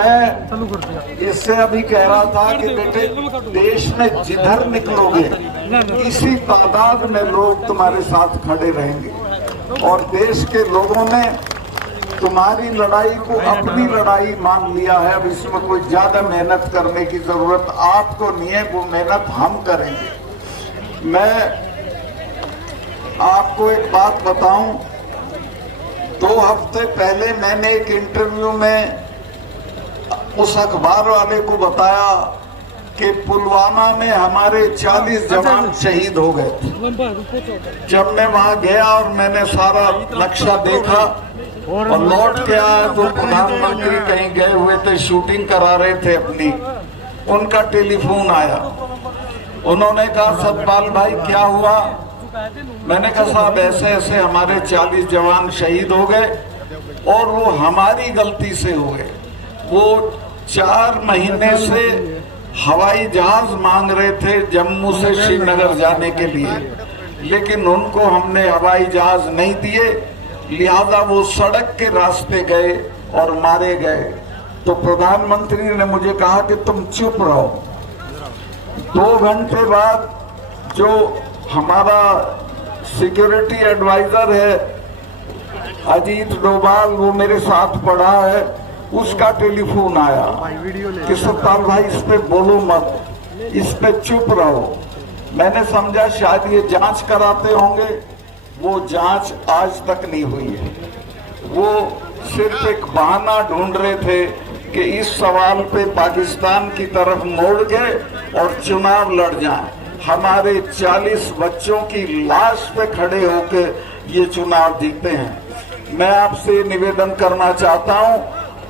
मैं इससे अभी कह रहा था कि बेटे देश में जिधर निकलोगे इसी तादाद में लोग तुम्हारे साथ खड़े रहेंगे और देश के लोगों ने तुम्हारी लड़ाई को अपनी लड़ाई मान लिया है। अब इसमें कोई ज्यादा मेहनत करने की जरूरत आपको नहीं है, वो मेहनत हम करेंगे। मैं आपको एक बात बताऊं, 2 हफ्ते पहले मैंने एक इंटरव्यू में उस अखबार वाले को बताया कि पुलवामा में हमारे 40 जवान शहीद हो गए थे। जब मैं वहां गया और मैंने सारा नक्शा देखा और लौट के आया तो प्रधानमंत्री कहीं गए हुए थे, शूटिंग करा रहे थे अपनी। उनका टेलीफोन आया, उन्होंने कहा सतपाल भाई क्या हुआ? मैंने कहा साहब ऐसे ऐसे हमारे 40 जवान शहीद हो गए और वो हमारी गलती से हुए। वो 4 महीने से हवाई जहाज मांग रहे थे जम्मू से श्रीनगर जाने के लिए, लेकिन उनको हमने हवाई जहाज नहीं दिए, लिहाजा वो सड़क के रास्ते गए और मारे गए। तो प्रधानमंत्री ने मुझे कहा कि तुम चुप रहो। 2 घंटे बाद जो हमारा सिक्योरिटी एडवाइजर है अजीत डोभाल, वो मेरे साथ पढ़ा है, उसका टेलीफोन आया कि सतपाल भाई इस पे बोलो मत, इस पे चुप रहो। मैंने समझा शायद ये जांच कराते होंगे, वो जांच आज तक नहीं हुई है। वो सिर्फ एक बहाना ढूंढ रहे थे कि इस सवाल पे पाकिस्तान की तरफ मोड़ के और चुनाव लड़ जाएं। हमारे 40 बच्चों की लाश पे खड़े होकर ये चुनाव जीते हैं। मैं आपसे निवेदन करना चाहता हूं,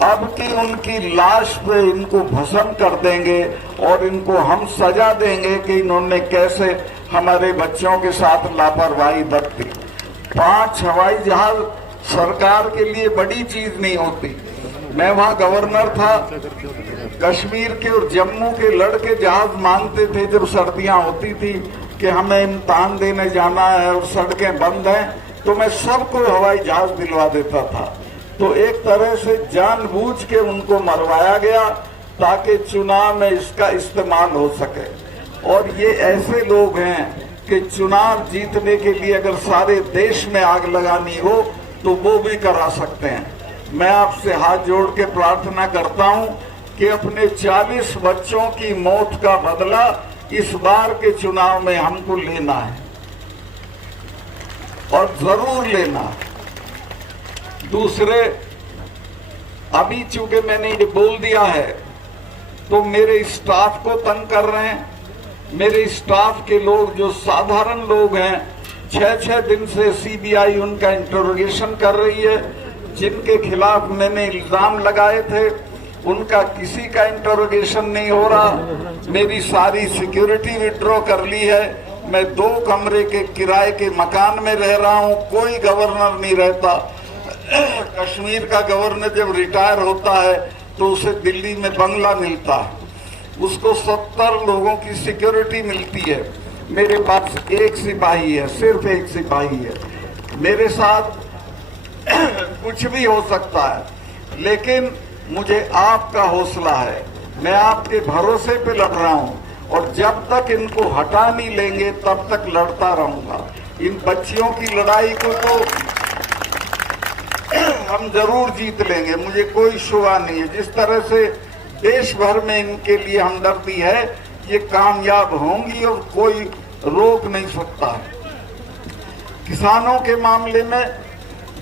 अब की उनकी लाश पे इनको भस्म कर देंगे और इनको हम सजा देंगे कि इन्होंने कैसे हमारे बच्चों के साथ लापरवाही बरती। 5 हवाई जहाज सरकार के लिए बड़ी चीज नहीं होती। मैं वहां गवर्नर था, कश्मीर के और जम्मू के लड़के जहाज मांगते थे जब सर्दियां होती थी कि हमें इम्तिहान देने जाना है और सड़कें बंद हैं, तो मैं सबको हवाई जहाज दिलवा देता था। तो एक तरह से जानबूझ के उनको मरवाया गया ताकि चुनाव में इसका इस्तेमाल हो सके। और ये ऐसे लोग हैं कि चुनाव जीतने के लिए अगर सारे देश में आग लगानी हो तो वो भी करा सकते हैं। मैं आपसे हाथ जोड़ के प्रार्थना करता हूं कि अपने 40 बच्चों की मौत का बदला इस बार के चुनाव में हमको लेना है और जरूर लेना है। दूसरे, अभी चूंकि मैंने ये बोल दिया है तो मेरे स्टाफ को तंग कर रहे हैं। मेरे स्टाफ के लोग जो साधारण लोग हैं, 6-6 दिन से सीबीआई उनका इंटरोगेशन कर रही है। जिनके खिलाफ मैंने इल्जाम लगाए थे उनका किसी का इंटरोगेशन नहीं हो रहा। मेरी सारी सिक्योरिटी विड्रॉ कर ली है। मैं 2 कमरे के किराए के मकान में रह रहा हूं, कोई गवर्नर नहीं रहता। कश्मीर का गवर्नर जब रिटायर होता है तो उसे दिल्ली में बंगला मिलता है, उसको 70 लोगों की सिक्योरिटी मिलती है। मेरे पास 1 सिपाही है, सिर्फ 1 सिपाही है। मेरे साथ कुछ भी हो सकता है, लेकिन मुझे आपका हौसला है। मैं आपके भरोसे पे लड़ रहा हूं और जब तक इनको हटा नहीं लेंगे तब तक लड़ता रहूंगा। इन बच्चियों की लड़ाई को तो हम जरूर जीत लेंगे, मुझे कोई शुबा नहीं है। जिस तरह से देश भर में इनके लिए हमदर्दी है, ये कामयाब होंगी और कोई रोक नहीं सकता है। किसानों के मामले में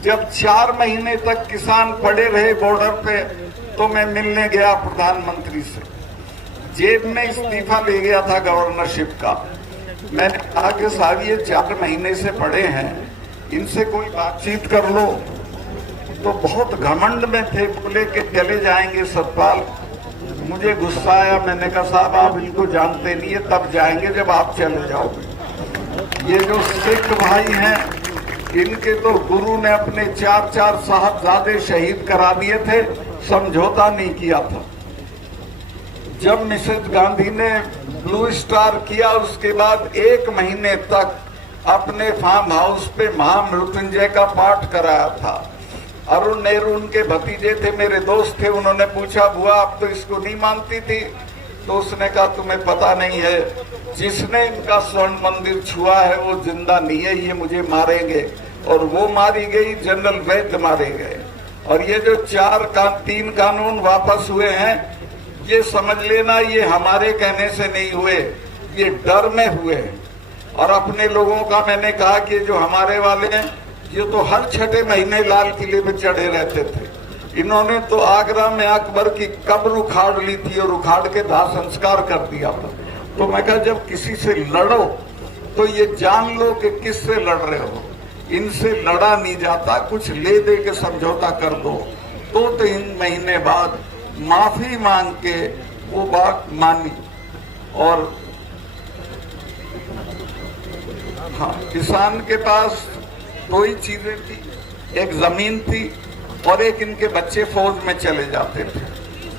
जब 4 महीने तक किसान पड़े रहे बॉर्डर पे, तो मैं मिलने गया प्रधानमंत्री से। जेब में इस्तीफा ले गया था गवर्नरशिप का। मैंने कहा कि साहब ये 4 महीने से पड़े हैं, इनसे कोई बातचीत कर लो। तो बहुत घमंड में थे, बोले कि चले जाएंगे सतपाल। मुझे गुस्सा आया, मैंने कहा साहब आप इनको जानते नहीं है, तब जाएंगे जब आप चले जाओगे। ये जो सिख भाई हैं, इनके तो गुरु ने अपने 4-4 साहबजादे शहीद करा दिए थे, समझौता नहीं किया था। जब मिसेज गांधी ने ब्लू स्टार किया, उसके बाद 1 महीने तक अपने फार्म हाउस पे महामृत्युंजय का पाठ कराया था। अरुण नेहरू उनके भतीजे थे, मेरे दोस्त थे, उन्होंने पूछा बुआ आप तो इसको नहीं मानती थी, तो उसने कहा तुम्हें पता नहीं है, जिसने इनका स्वर्ण मंदिर छुआ है वो जिंदा नहीं है, ये मुझे मारेंगे। और वो मारी गई, जनरल वैद्य मारे गए। और ये जो 3 कानून वापस हुए हैं, ये समझ लेना ये हमारे कहने से नहीं हुए, ये डर में हुए हैं। और अपने लोगों का मैंने कहा कि जो हमारे वाले हैं ये तो हर छठे महीने लाल किले पे चढ़े रहते थे, इन्होंने तो आगरा में अकबर की कब्र उखाड़ ली थी और उखाड़ के दाह संस्कार कर दिया था। तो मैं कहा जब किसी से लड़ो तो ये जान लो कि किससे लड़ रहे हो, इनसे लड़ा नहीं जाता, कुछ ले दे के समझौता कर दो। तो 3 महीने बाद माफी मांग के वो बात मानी। और हाँ, किसान के पास 2 ही चीजें थी, एक जमीन थी और एक इनके बच्चे फौज में चले जाते थे।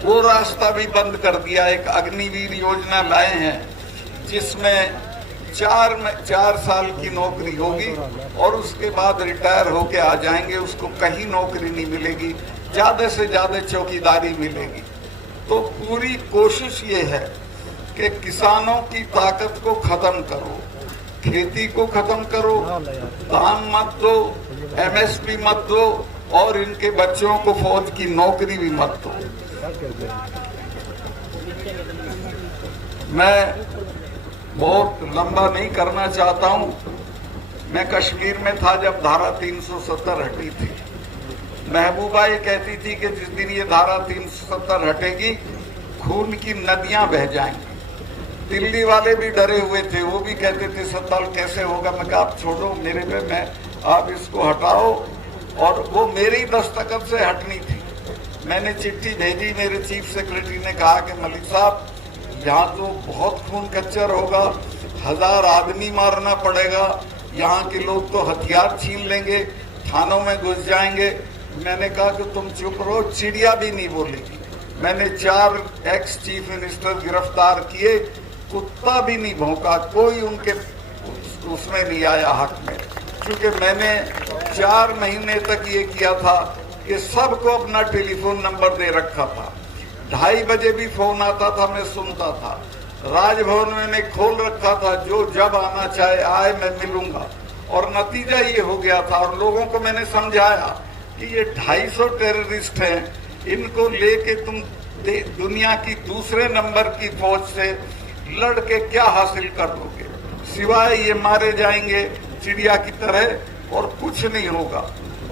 वो रास्ता भी बंद कर दिया। एक अग्निवीर योजना लाए हैं जिसमें 4 साल की नौकरी होगी और उसके बाद रिटायर होके आ जाएंगे, उसको कहीं नौकरी नहीं मिलेगी, ज्यादा से ज्यादा चौकीदारी मिलेगी। तो पूरी कोशिश ये है कि किसानों की ताकत को खत्म करो, खेती को खत्म करो, दाम मत दो, एमएसपी मत दो और इनके बच्चों को फौज की नौकरी भी मत दो। मैं बहुत लंबा नहीं करना चाहता हूं। मैं कश्मीर में था जब धारा 370 हटी थी। महबूबा ये कहती थी कि जिस दिन ये धारा 370 हटेगी खून की नदियां बह जाएंगी। दिल्ली वाले भी डरे हुए थे, वो भी कहते थे 70 कैसे होगा। मैं कहा आप छोड़ो मेरे पे, मैं आप इसको हटाओ। और वो मेरी दस्तखत से हटनी थी। मैंने चिट्ठी भेजी, मेरे चीफ सेक्रेटरी ने कहा कि मलिक साहब यहाँ तो बहुत खून कच्चर होगा, 1000 आदमी मारना पड़ेगा, यहाँ के लोग तो हथियार छीन लेंगे, थानों में घुस जाएंगे। मैंने कहा कि तुम चुप रहो, चिड़िया भी नहीं बोलेगी। मैंने 4 एक्स चीफ मिनिस्टर गिरफ्तार किए, कुत्ता भी नहीं भौंका, कोई उनके उसमें नहीं आया हक में, क्योंकि मैंने 4 महीने तक ये किया था कि सबको अपना टेलीफोन नंबर दे रखा था। 2:30 बजे भी फोन आता था, मैं सुनता था। राजभवन मैंने खोल रखा था, जो जब आना चाहे आए, मैं मिलूंगा। और नतीजा ये हो गया था। और लोगों को मैंने समझाया कि ये 250 टेररिस्ट हैं, इनको लेके तुम दुनिया की दूसरे नंबर की फौज से लड़ के क्या हासिल कर लोगे, सिवाय ये मारे जाएंगे चिड़िया की तरह और कुछ नहीं होगा।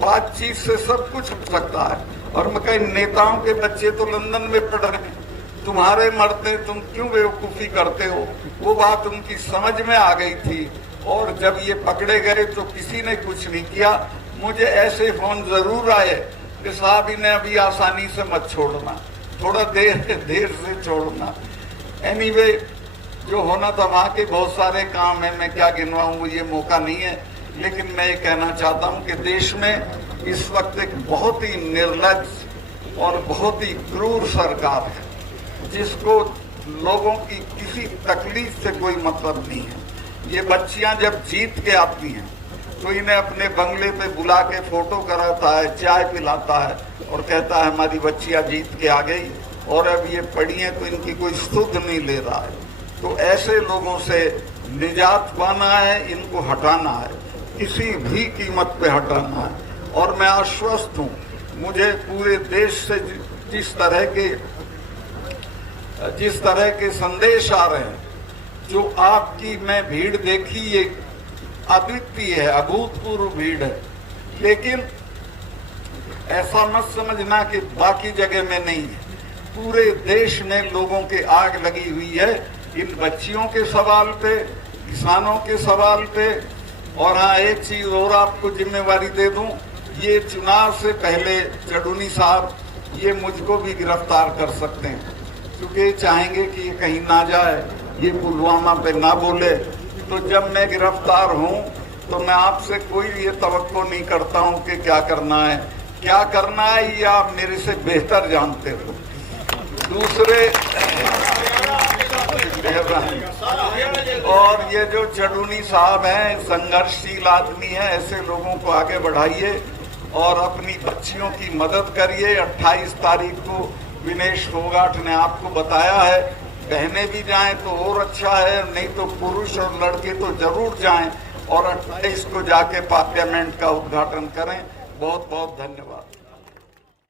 बातचीत से सब कुछ हो सकता है। और मैं कहीं नेताओं के बच्चे तो लंदन में पढ़ रहे हैं, तुम्हारे मरते तुम क्यों बेवकूफ़ी करते हो। वो बात उनकी समझ में आ गई थी। और जब ये पकड़े गए तो किसी ने कुछ नहीं किया। मुझे ऐसे फोन जरूर आए कि साहब इन्हें अभी आसानी से मत छोड़ना, थोड़ा देर से छोड़ना। एनीवे, जो होना था वहाँ के बहुत सारे काम है, मैं क्या गिनवाऊँ, ये मौका नहीं है। लेकिन मैं ये कहना चाहता हूँ कि देश में इस वक्त एक बहुत ही निर्लज्ज और बहुत ही क्रूर सरकार है, जिसको लोगों की किसी तकलीफ से कोई मतलब नहीं है। ये बच्चियां जब जीत के आती हैं तो इन्हें अपने बंगले पे बुला के फोटो कराता है, चाय पिलाता है और कहता है हमारी बच्चियां जीत के आ गई और अब ये पढ़ी हैं, तो इनकी कोई सुध नहीं ले रहा है। तो ऐसे लोगों से निजात पाना है, इनको हटाना है, किसी भी कीमत पे हटाना है। और मैं आश्वस्त हूँ, मुझे पूरे देश से जिस तरह के संदेश आ रहे हैं, जो आपकी मैं भीड़ देखी, ये अद्वितीय है, अभूतपूर्व भीड़ है। लेकिन ऐसा मत समझना कि बाकी जगह में नहीं है। पूरे देश में लोगों के आग लगी हुई है इन बच्चियों के सवाल पे, किसानों के सवाल पे। और हाँ, एक चीज और आपको जिम्मेवारी दे दूं, ये चुनाव से पहले चडूनी साहब ये मुझको भी गिरफ्तार कर सकते हैं, क्योंकि चाहेंगे कि ये कहीं ना जाए, ये पुलवामा पे ना बोले। तो जब मैं गिरफ्तार हूँ तो मैं आपसे कोई ये तवक्को नहीं करता हूँ कि क्या करना है ये आप मेरे से बेहतर जानते हो। दूसरे और ये जो चडूनी साहब हैं, संघर्षशील आदमी हैं, ऐसे लोगों को आगे बढ़ाइए और अपनी बच्चियों की मदद करिए। 28 तारीख को विनेश फोगाट ने आपको बताया है, बहनें भी जाएं तो और अच्छा है, नहीं तो पुरुष और लड़के तो जरूर जाएं और 28 को जाके पार्लियामेंट का उद्घाटन करें। बहुत बहुत धन्यवाद।